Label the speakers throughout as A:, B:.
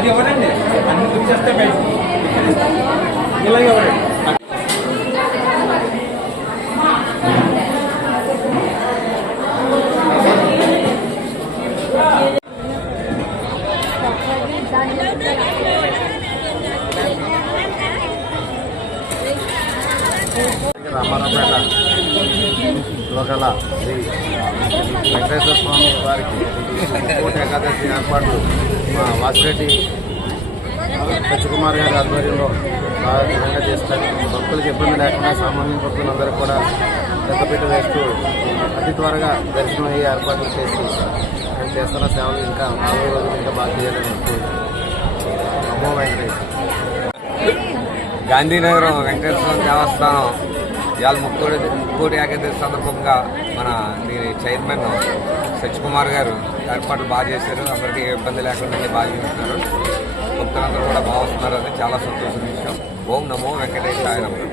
A: అది ఎవరండి అన్ని చూసేస్తే బయటికి ఇలా ఎవరండి
B: రామారావుపేట లోకల శ్రీ వెంకటేశ్వర స్వామి వారికి కోటి ఏకాదశి ఏర్పాట్లు మా వాసిరెడ్డి సత్యకుమార్ గారి ఆధ్వర్యంలో బాగా ఘనంగా చేస్తారు భక్తులకు ఇబ్బంది లేకుండా సామాన్య భక్తులందరూ కూడా పెద్దపీట వేస్తూ అతి త్వరగా దర్శనం అయ్యే ఏర్పాట్లు చేసి మేము చేస్తున్న సేవలు ఇంకా నాలుగు రోజులు ఇంకా బాగా చేయాలని కోరుకుంటున్నాను. అమ్మో వెంకటేశ్వర
C: గాంధీనగరం వెంకటేశ్వర స్వామి దేవస్థానం ఇవాళ ముక్కోడి ముక్కోడి ఏకాదశి సందర్భంగా మన దీని చైర్మన్ సత్యకుమార్ గారు ఏర్పాట్లు బాగా చేశారు. అందరికీ ఏ ఇబ్బంది లేకుండా బాగా చేస్తున్నారు. భక్తులందరూ కూడా బాగా వస్తున్నారు అది చాలా సంతోషం. విషయం ఓం నమో వెంకటేశాయ నమః.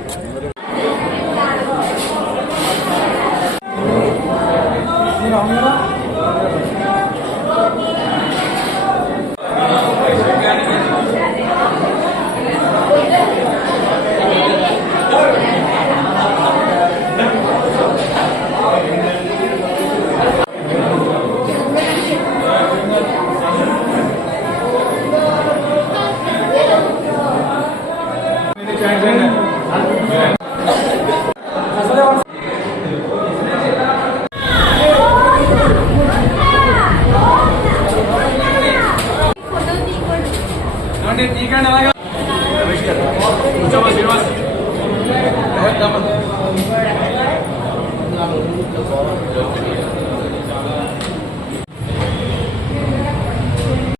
A: ನಮಸ್ಕಾರ